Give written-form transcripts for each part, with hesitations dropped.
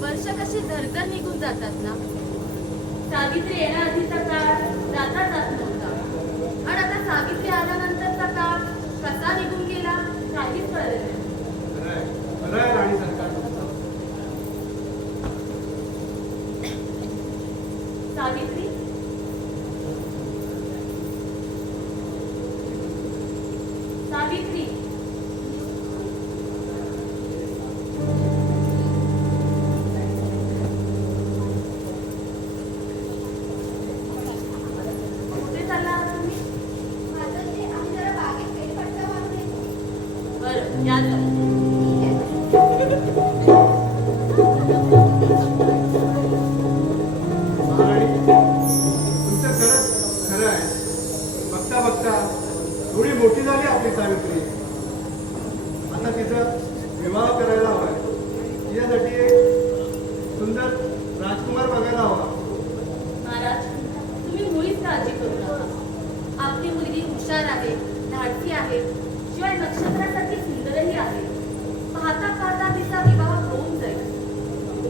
वर्ष कशी धडधड निघून जातात ना. सावित्री येण्याआधीचा काळ जाता जात नव्हता, आणि आता सावित्री आल्यानंतरचा काळ कसा निघून गेला काहीच कळलं नाही. राणी सरकार, सावित्री, सावित्री, कुठे चालला आहात तुम्ही? बरं, या जाऊ. तुमचं खरं आहे. बघता बघता थोडी मोठी झाली आपली सावित्री. आता तिचा विवाह करायला हवाय. तिच्यासाठी एक सुंदर राजकुमार बघायला हवा. महाराज, तुम्ही मुळीच काळजी करू नका. आपली मुलगी हुशार आहे, धाडसी आहे, शिवाय नक्षत्रासारखी सुंदरही आहे. पाहता पाहता तिचा विवाह होऊन जाईल.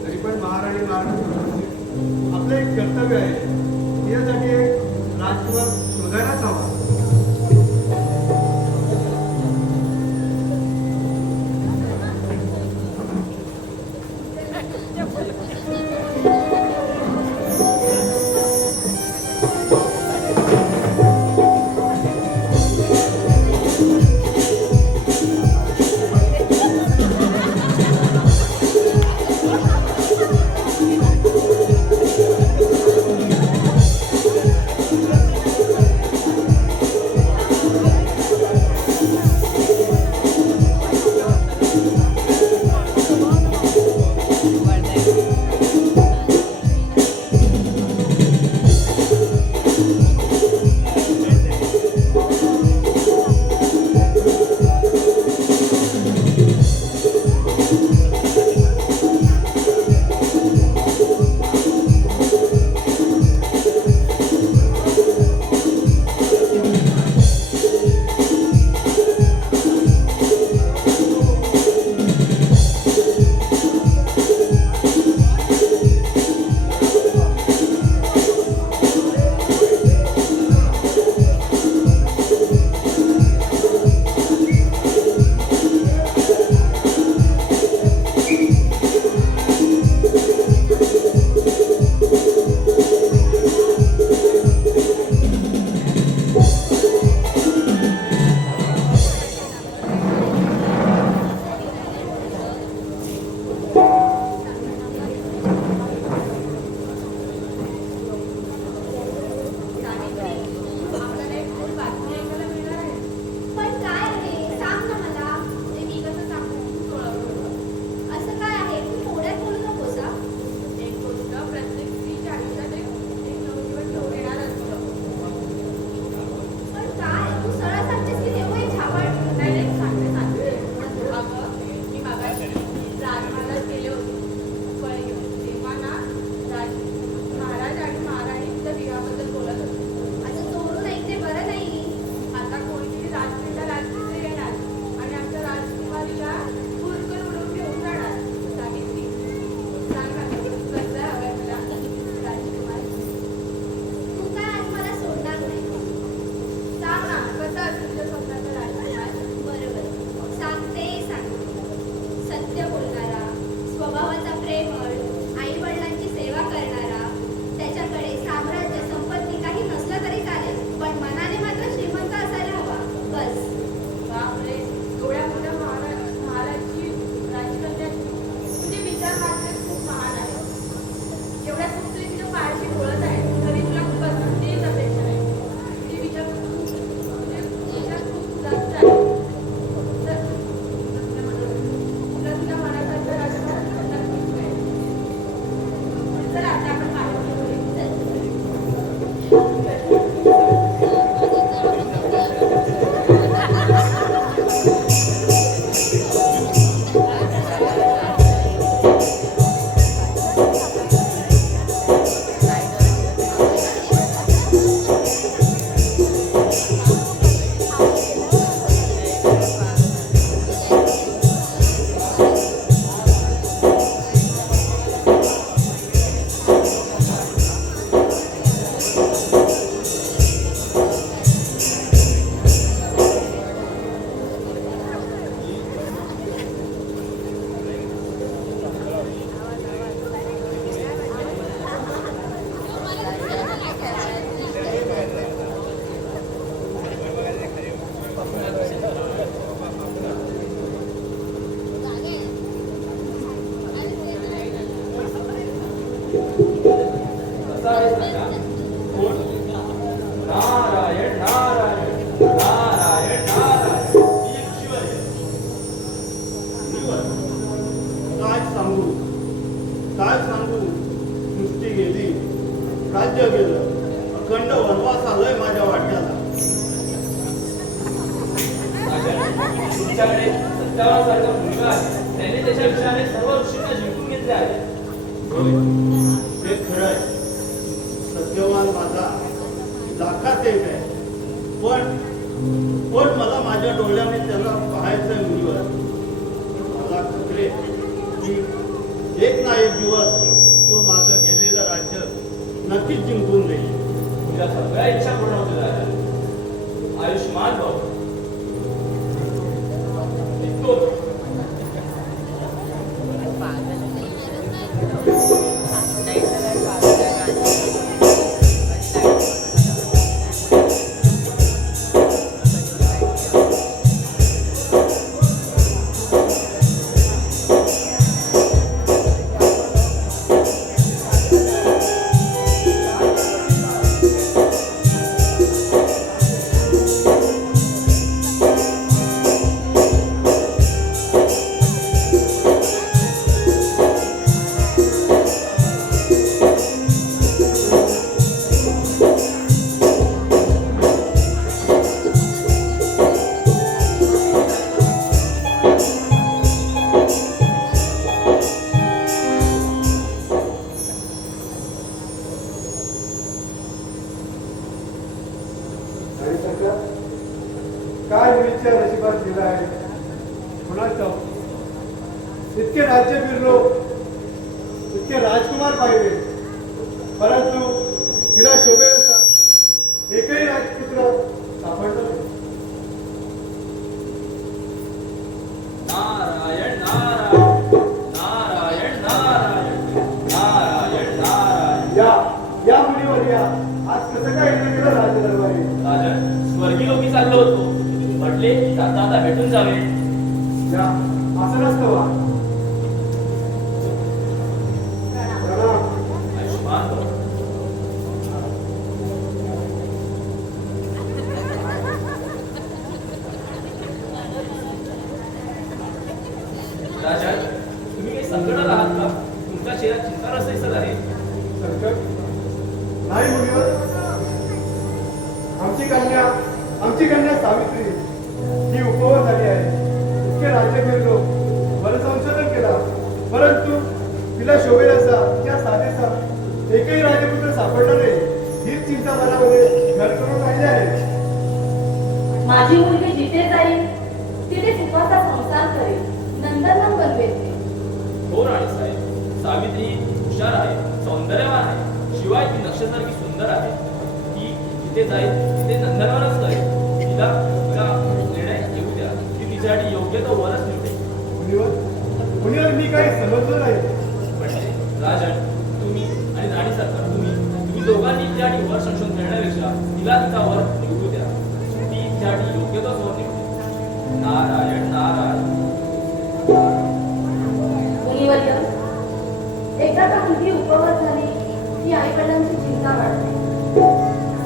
तरी पण महाराणी महाराज, आपलं एक कर्तव्य आहे. तिच्यासाठी एक राजकुमार शोधायलाच हवा. कसा आहेस राजा? कोण? नारायण नारायण नारायण नारायण. ही ऋषीवर्य. मुनिवर, काय सांगू काय सांगू. सृष्टी गेली, राज्य गेलं, अखंड वनवास आलोय माझ्या वाट्याला. तुमच्याकडे सत्यावासारखा मुलगा आहे. त्याने त्याच्या विषयाने सर्व ऋषींना जिंकून घेतले आहे. होय, ते खरंय. सत्यवान माझा लाखात एक आहे. पण पण मला माझ्या डोळ्याने त्याला पाहायचंय मुनिवर. मला खात्री की एक ना एक दिवस तो माझं गेलेलं राज्य नक्कीच जिंकून देईल. तुझ्या सगळ्या इच्छा पूर्ण होतील राजा. आयुष्मान भाऊ. निघतो. आणि सगळं काय मुलीच्या नशिबात लिहिलं आहे कुणाचं. इतके राज्य फिरलो, इतके राजकुमार पाहिले, परंतु तिला शोभेचा एकही राजपुत्र सापडला नाही. नारायण नारायण नारायण नारायण नारायण नारायण. या मुलीवर या. आज कसं काय येणं केलं राजदरबारी. राजन, स्वर्गीय लोकी चाललो होतो. म्हटले जाता आता भेटून जावे. या असं नसतं वा. प्रणाम. आयुष्मान भाऊ. राजन, तुम्ही काही संकटात आहात का? तुमच्या चेहऱ्यात चिंता रस दिसत आहे. संकट नाही मुलीवर. आमची कन्या सावित्री ही उपवर झाली आहे. इतके राज्य फिरलो, बरं संशोधन केला, परंतु तिला शोभेल असा तिच्या साधेचा एकही राजपुत्र सापडला नाही. हीच चिंता मनामध्ये घर करून राहिली आहे. माझी मुलगी जिथे जाईल तिथे सुखाचा संसार करेल, नंदनवन बनवेल. हो राणीसाहेब, सावित्री हुशार आहे, सौंदर्यवान आहे, शिवाय ती नक्षत्रासारखी सुंदर आहे. ती जिथे जाईल तिथे नंदनवनच करेल. तिला तिचा निर्णय येऊ द्या. ती तिच्यासाठी योग्य तो वरच निवडेल. मुलीवर मी काही समजलं नाही. म्हणजे राजन, तुम्ही आणि राणी सरकार, तुम्ही दोघांनी तिच्यासाठी वर संशोधन करण्यापेक्षा तिला तिचा वर निवडू द्या. ती तिच्यासाठी योग्य तो वर निवडेल. नारायण नारायण. मुलीवर्य, एकदा का मुलगी उपवत झाली की आई वडिलांची चिंता वाढते.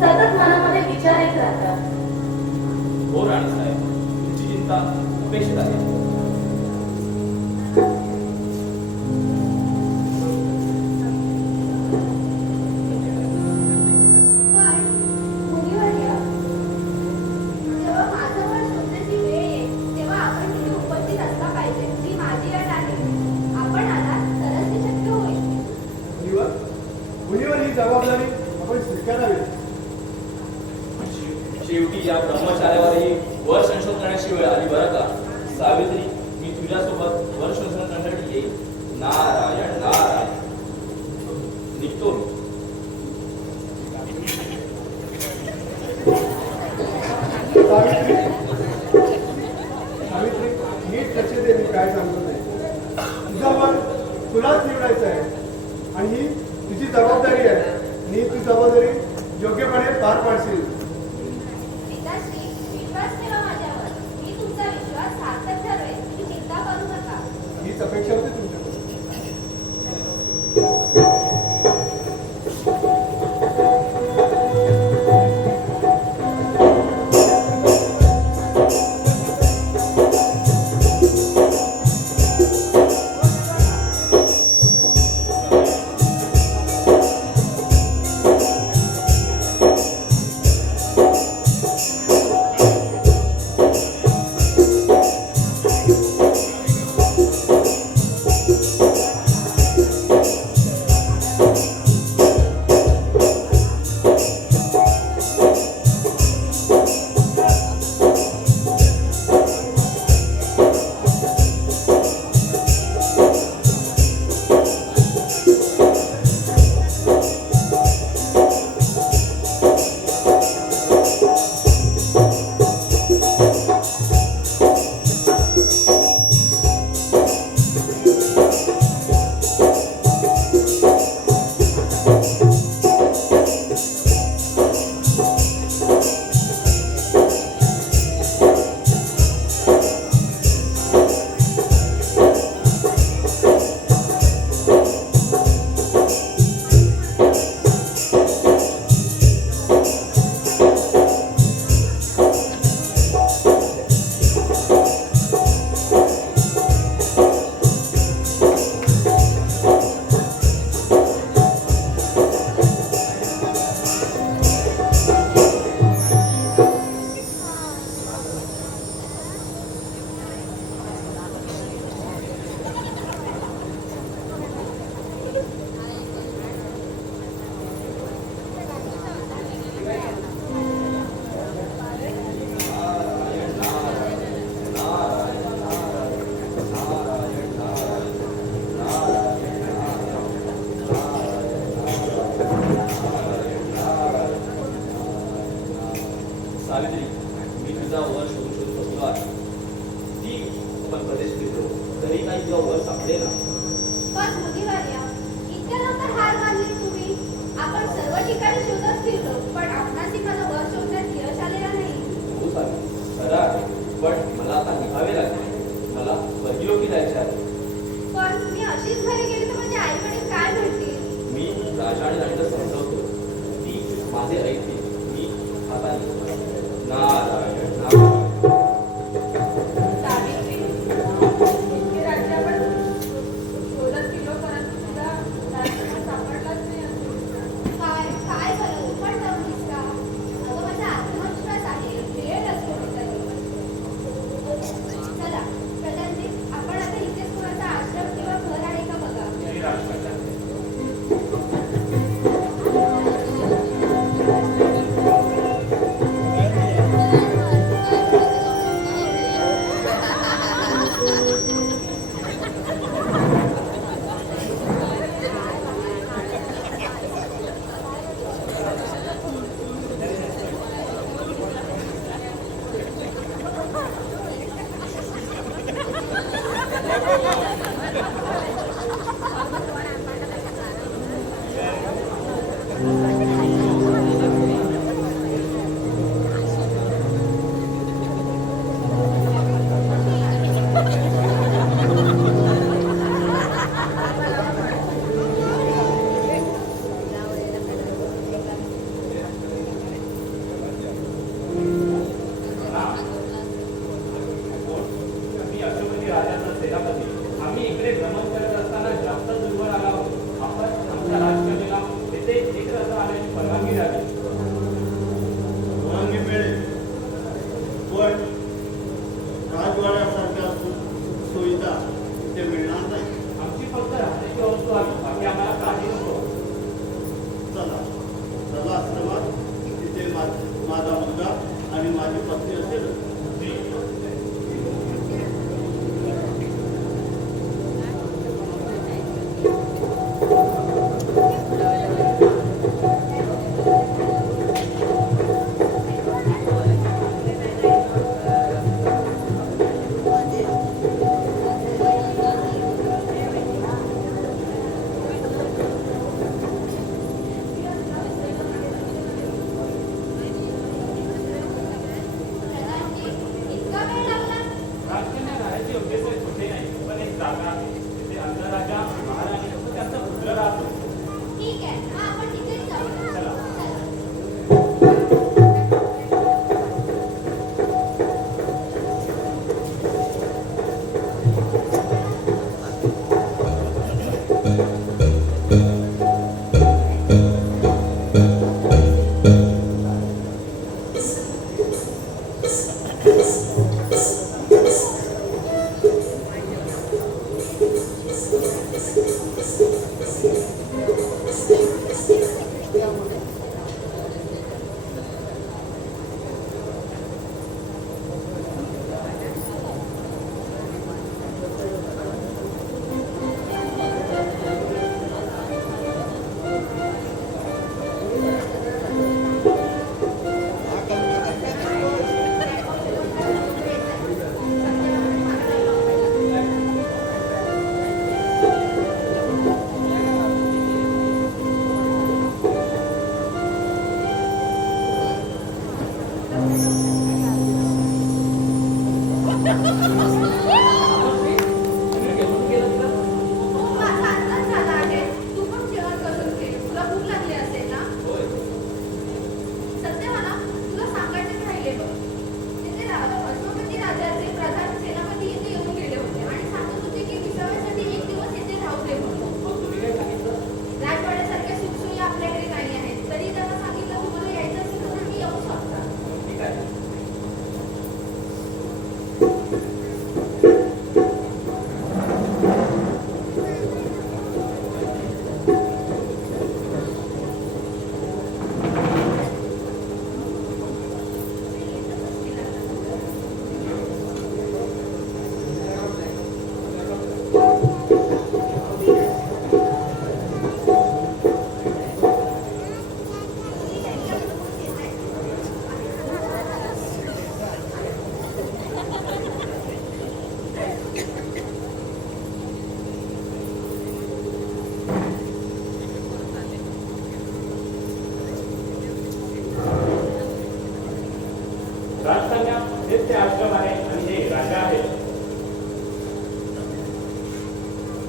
सतत मनामध्ये विचार येत राहतात. हो राणीसाहेब, तुमची चिंता अपेक्षित आहे. पण मुनिवर्य, जेव्हा माझं मन शोधण्याची वेळ येईल तेव्हा आपण तिथे उपस्थित असला पाहिजे, ही माझी अट आहे. आपण आलात तरच ते शक्य होईल. मुलीवर ही जबाबदारी आपण स्वीकारावी. शेवटी या ब्रह्मचार्यावरही वर संशोधन करण्याची वेळ आली बरं का. सावित्री, मी तुझ्यासोबत वर संशोधन करण्यासाठी येईल. नारायण नारायण. निघतो मी. सावित्री सावित्री नीट लक्ष दे. मी काय सांगतो नाही. तुझा वर तुलाच निवडायचं आहे आणि ही तुझी जबाबदारी आहे. आणि ती जबाबदारी योग्यपणे पार पाडशील. पिताश्री, विश्वास ठेवा माझ्यावर. मी तुमचा विश्वास सार्थक ठरवेल. ही चिंता करू नका. हीच अपेक्षा होती तुमच्याकडून. तरी काही तुझा वर सापडे ना. पण मुनिवर्य, इतक्या लवकर हार मानली तुम्ही? आपण सर्व ठिकाणी शोधत फिरलो, पण आपणास माझं वर शोधण्यात यश आलेलं नाही. हो सावी, खरं आहे. पण मला आता निघावे लागेल. मला वर्गिलोकी जायचे आहे. पण मी अशीच घरी गेली तर माझे आई वडील काय म्हणतील? मी राजा आणि राणीला समजवतो. ती माझे ऐकतील. मी आता निघतो. नारायण नारायण. सावित्री, इतके राज्य आपण शोधत गेलो, परंतु तुला राजकुमार सापडलाच नाही अजून. काय झालं? पण जमलीस का? अगं माझा आत्मविश्वास आहे, वेळ असतो तरी. चला प्रधानजी, आपण आता इथेच कोणाचा आश्रम किंवा घर आहे का बघा. श्री राजकन्या. मी अशोकजी राजाचा सेनापती. आम्ही इकडे भ्रमण करत असताना जास्त दूरवर आला आहोत. आपण आमच्या राजकन्याला येथे एकत्र असं आल्याची परवानगी द्यावी. परवानगी मिळेल, पण राजवाड्यासारख्या सुविधा इथे मिळणार नाही. आमची फक्त राहण्याची वस्तू हवी, बाकी आम्हाला काही नको. चला चला आश्रमात, तिथे माझा मुलगा आणि माझी पत्नी असेल. प्रधानजी, इतका वेळ लागला? राजकन्या राहायची योग्य सोय कुठे नाही, पण एक जागा आहे. तिथे अंतराजा, महाराणी व त्यांचा पुत्र राहतो. ठीक आहे, मग आपण तिथेच जाऊ. चला. चला.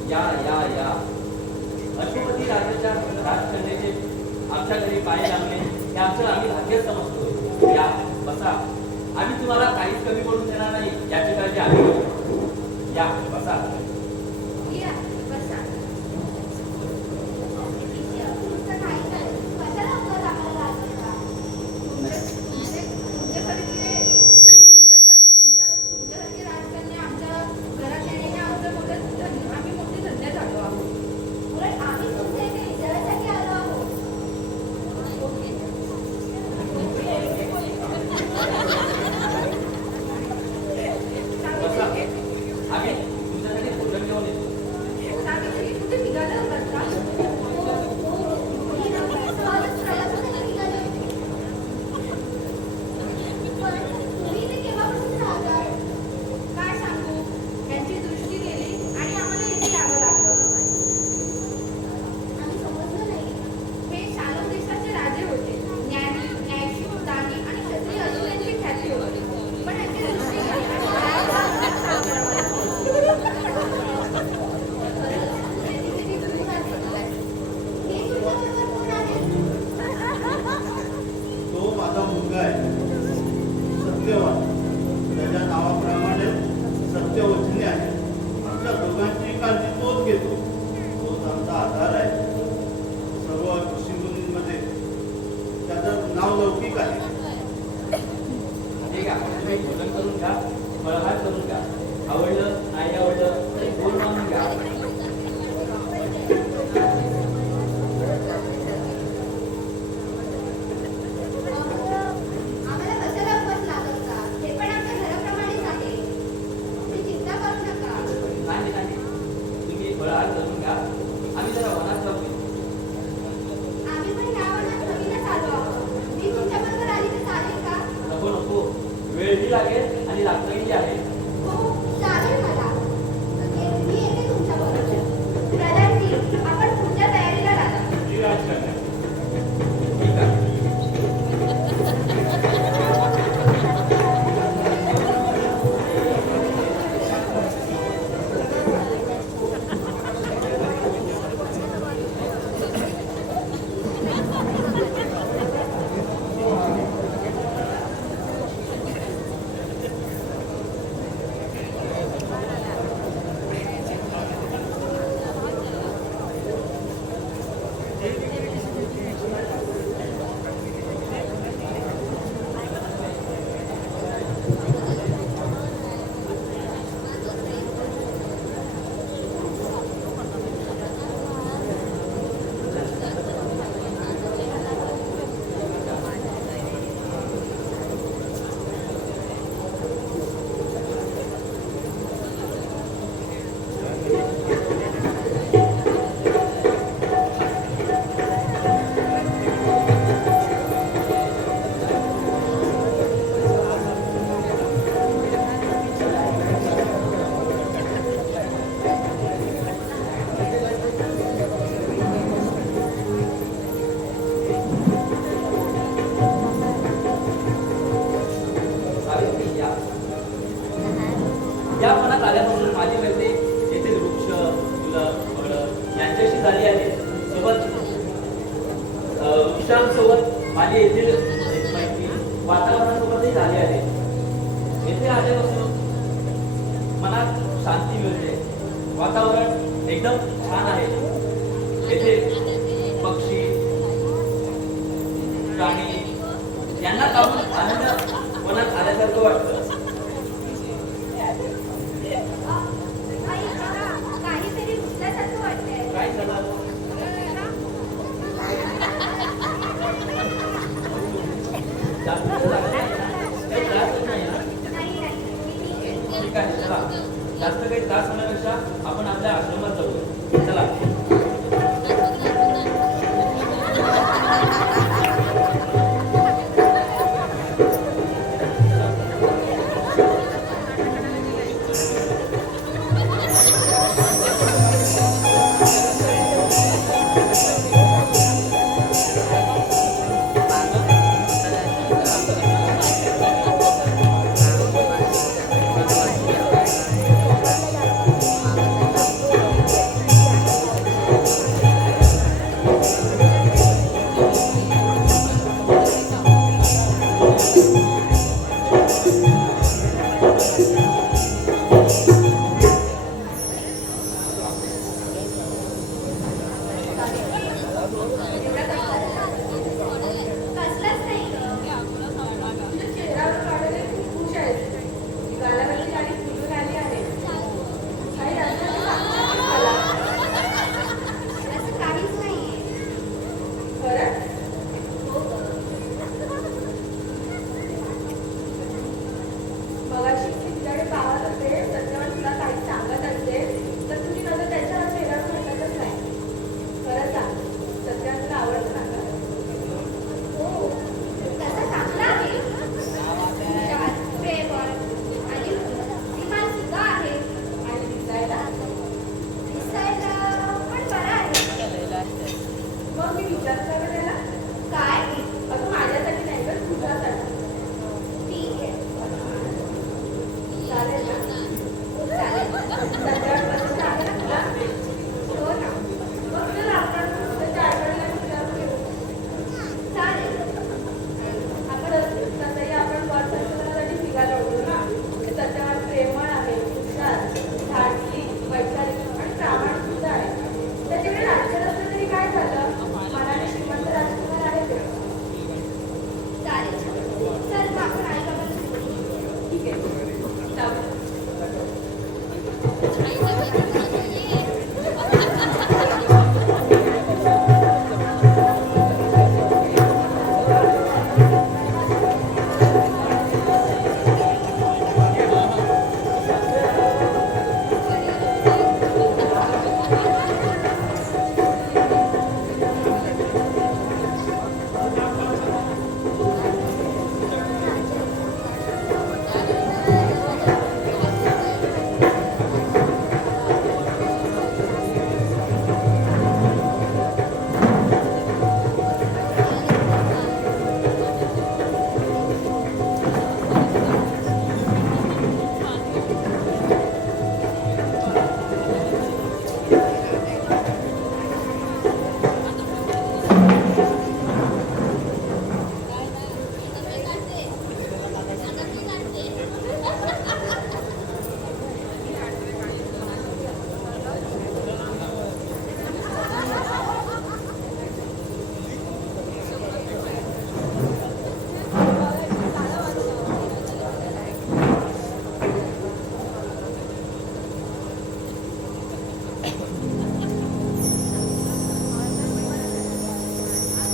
या या या अश्वपती राजाच्या राजकन्येचे आमच्या घरी पाय लागणे हे आमचं आम्ही भाग्य समजतो. या बसा. आम्ही तुम्हाला काहीच कमी पडून देणार नाही याची काळजी आम्ही घेतो. या बसा. या, बसा. तुमचं काय झालं? कशाला उगाच आम्हाला लाज देता? तुमच्यासारखी राजकन्या आमच्या घरात येण्याने आमचं आम्ही मोठे धन्य झालो आहोत. उलट आम्ही तुमच्या इथे विचारायसाठी आलो आहोत. बसा. आम्ही तुमच्यासाठी भोजन घेऊन येतो. सावित्री, कुठे निघाला होतात का? मी सहजच प्रवासासाठी निघाले होते. पण तुम्ही इथे केव्हापासून राहताय? काय सांगू, त्यांची दृष्टी गेली आणि आम्हाला इथे यावं लागलं. आम्ही समजलं नाही. हे शालव देशाचे राजे होते. ज्ञानी, न्यायशील, दानी आणि क्षत्रिय अशी त्यांची ख्याती होती. पण त्यांची दृष्टी गेली आणि तो माझा मुलगा आहे सत्यवान. त्याच्या नावाप्रमाणे सत्यवचने आहे. आमच्या दोघांची काळजी तोच घेतो. तोच आमचा आधार आहे. सर्व ऋषीमुनींमध्ये त्याचं नाव लौकिक आहे. ठीक आहे. तुम्ही भोजन करून घ्या. फळहार करून घ्या. आवडलं नाही आवडलं तरी बोल मानून घ्या. आम्हाला कशाला उपवास लागत का? हे पण आमच्या घराप्रमाणेच आहे. तुम्ही चिंता करू नका. नाही नाही तुम्ही फळहार करून घ्या. आम्ही जरा वनात जाऊ. आम्ही पण या वनात नवीनच आलो आहोत. मी तुमच्याबरोबर आली तर चालेल का? नको नको वेळही लागेल आणि लागतही आहे. हो, चालेल मला. मी येते तुमच्याबरोबर. प्रधानजी, आपण पुढच्या तयारीला लागा. जी राजकन्या. ठीक आहे. सावित्री या. या वनात आल्यापासून माझी मैत्री येथील वृक्ष फुलं फळं यांच्याशी झाली आहे. सोबत वृक्षांसोबत माझी येथील मैत्री वातावरणासोबतही झाली आहे. येथे आल्यापासून मनात शांती मिळते. वातावरण एकदम छान आहे. येथे पक्षी प्राणी यांना पाहून आनंद मनात आल्यासारखं वाटतं. काहीतरी रुसल्यासारखं वाटतंय. काय झालं? जास्त लागत नाही ना? काही त्रास नाही ना? नाही नाही, मी ठीक आहे. ठीक आहे चला. जास्त काही त्रास होण्यापेक्षा आपण आपल्या आश्रमात जाऊ. चला. एवढा कसलाच नाही तुझ्या चेहऱ्यावर काढायला खूप खुश आहेस. गालावरची गाडी फुलून आली आहे. काही असं सांगणार की मला? असं काहीच नाहीये. खरं? मगाशी मी तुझ्याकडे पाहत होते, सत्यवान तुला काही सांगत असते, तर तुझी नजर त्याच्या चेहऱ्यावर भेटतच नाही. खरं सांग, सत्यवान तुला आवडतं ना गं? हो, तसा चांगला आहे. हुशार, प्रेमळ आणि बुद्धिमान सुद्धा आहे. आणि दिसायला? दिसायला पण बरा आहे. मग मी विचारलं का त्याला? काय? अगं माझ्यासाठी नाही तर तुझ्यासाठी. ठीक आहे. चालेल ना? चालेल. सत्यवान पसंत आहे ना तुला? हो ना. मग चल आपण त्याच्या आईवडिलांना विचारून घेऊ. चालेल. आपण तसंही आपण वर्षासाठी निघालो होतो ना. सत्यवान प्रेमळ आहे, हुशार, धाडसी, वैचारिक आणि प्रामाणिक सुद्धा आहे. त्याच्याकडे राज्य नसलं तरी काय झालं? मनाने श्रीमंत राजकुमार आहे ते. चालेल. चल मग आपण आई-बाबांना बोलू. ठीक आहे, चालेल.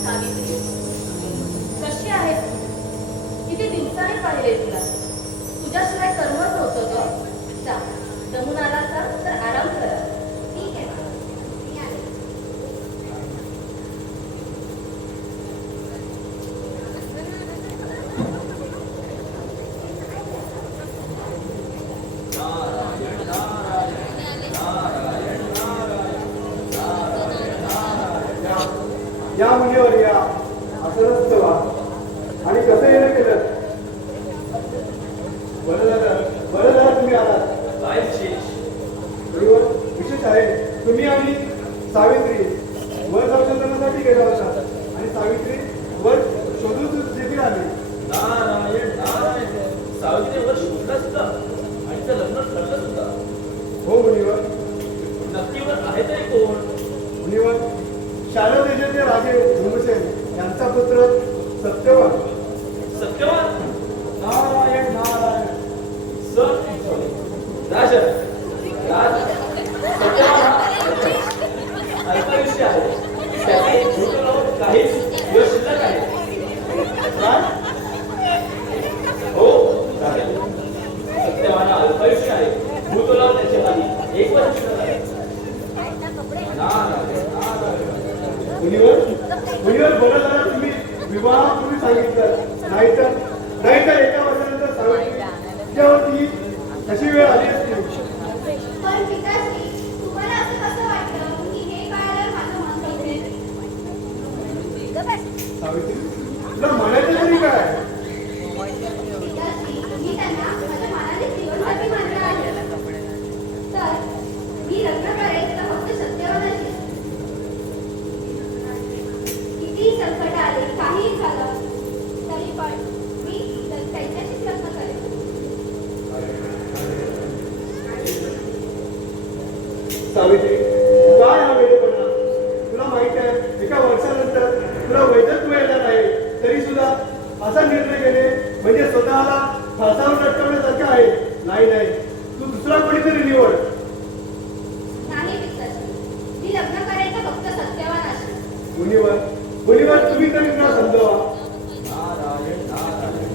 सावित्री, कशी आहेस तू? किती दिवसांनी पाहिले तुला. तुझ्याशिवाय करमत नव्हतं ग. जा, दमून आला तर आराम करा. ठीक आहे ना. मी आले. नारायण नारायण नारायण नारायण नारायण नारायण. या मुलीवर या असं नसतं वा. आणि कसं येणं केलं? बरं झालं तुम्ही आलात. काय विशेष? बरोबर, विशेष आहे. तुम्ही आणि सावित्री वर संशोधनासाठी गेला होता आणि सावित्री वर शोधून देखील आली. नारायण नारायण. सावित्री वर शोधला सुद्धा आणि तिचं लग्न ठरलं सुद्धा. हो मुनीवर. नक्की वर आहे तरी कोण? मुनीवर, शारद देशाचे राजे भीमसेन यांचा पुत्र सत्यवान. सत्यवान. नारायण नारायण. राज राज सत्यवान हा अल्पायुष्य आहे. त्याचे भूतलावर काहीच यश शिल्लक आहे. काय? हो चालेल. सत्यवान हा अल्पायुष्य आहे. भूतलावर त्याचे काही एक वर्ष शिल्लक आहे. नारायण नारायण. मुनीवर बरं झालं तुम्ही विवाहापूर्वी सांगितलं. नाहीतर एका वर्षानंतर सावित्री तिच्यावरती कशी वेळ आली असती. पण पिताश्री, तुम्हाला असं कसं वाटलं की हे कळाल्यावर माझं मन बदलेल? सावित्री, तुला म्हणायचं तरी काय? पिताश्री, मी त्यांना माझ्या मनाने जीवनसाथी मानलं आहे. तर मी लग्न करेल तर फक्त सत्यवानाशी. कितीही संकट आले, काहीही झालं तरी पण मी त्यांच्याशीच लग्न करेल. सावित्री, काय हा वेळेपणा? तुला माहित आहे एका वर्षानंतर तुला वैधत्व येणार आहे, तरी सुद्धा असा निर्णय घेणे म्हणजे स्वतःला फासावर लटकवण्यासारखं आहे. नाही नाही, तू दुसरा कोणीतरी निवड. नाही पित्ताजी, मी लग्न करायचं फक्त सत्यवानाशी. मुनीवर तुम्ही तरी ना समजावा. नारायण नारायण.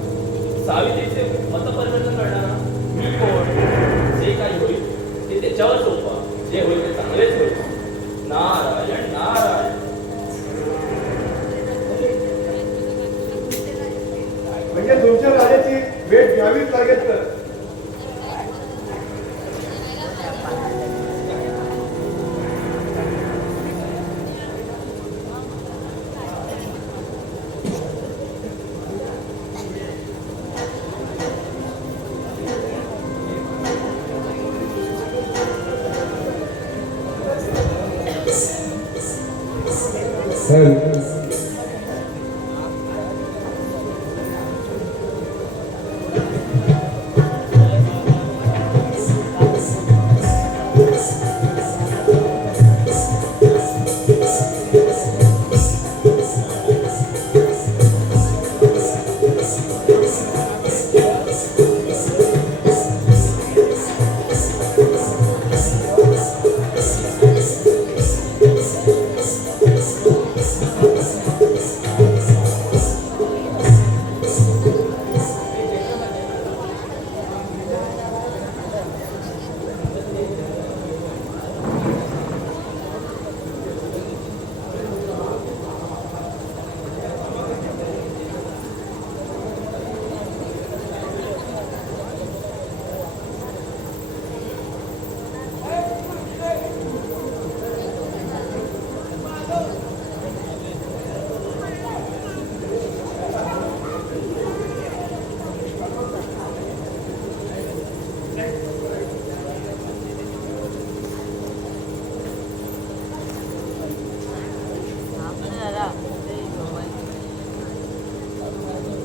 सावित्रीचे मतपरिवर्तन करणारा मी कोण? जे काही होईल ते त्याच्यावर सोपवा. जे होईल ते चांगलेच होईल. नारायण नारायण. म्हणजे तुमच्या राजाची भेट घ्यावीच लागेल तर.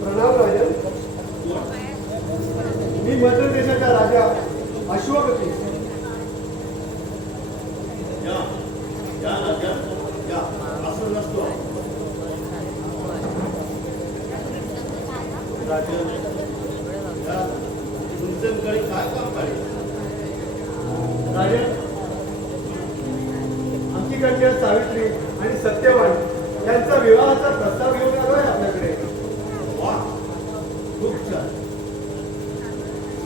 प्रणाम राजन. मी मध्य देशाचा राजा अश्वपती. या या राजा या. असं नसतो राजा. या तुमच्याकडे काय काम पाहिजे? राजन, आमची कन्या सावित्री आणि सत्यवान यांचा विवाहाचा प्रस्ताव घेऊन आलोय आपल्याकडे. वा, खूप छान.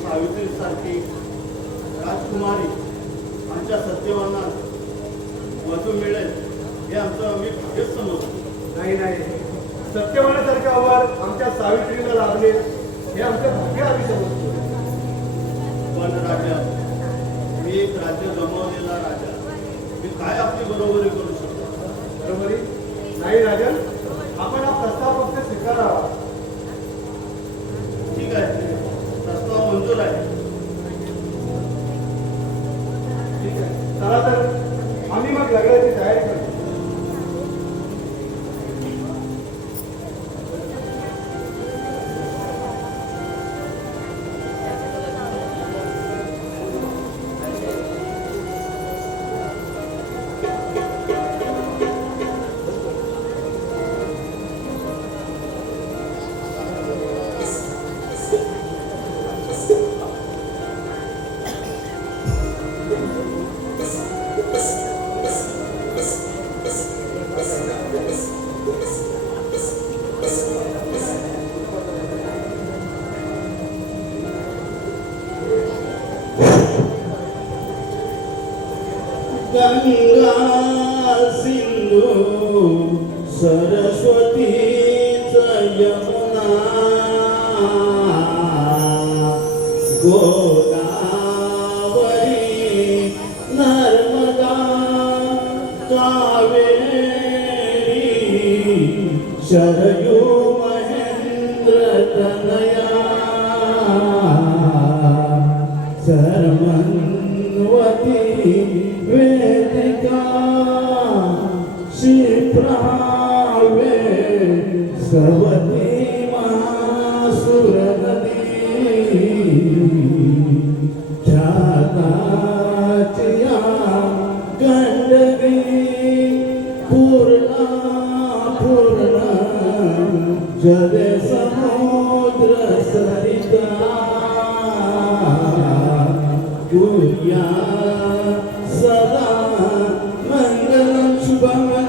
सावित्री सारखी राजकुमारी आमच्या सत्यवानात वधू मिळेल हे आमचं आम्ही भाग्यच समजतो. नाही नाही, सत्यवानासारखा वर आमच्या सावित्रीला लाभले हे आमचं भाग्य आम्ही समजतो. पण राजा, मी एक राज्य गमावलेला राजा. मी काय आपली बरोबरी करू शकतो? बरोबरी नाही राजन, आपण हा प्रस्ताव फक्त स्वीकारावा. ठीक आहे, प्रस्ताव मंजूर आहे. ठीक आहे, चला तर आम्ही मग लग्नाची तयारी करतो. गंगा सिंधू सरस्वती यमुना गोदावरी नर्मदा कावेरी शरयू महेंद्र तनया सरमन्वती वेदिका क्षिप्रा सवती महासुर नदी जाताचिया गंडवी जल समुद्र सरिता पूर्या सदा मंगलम शुभम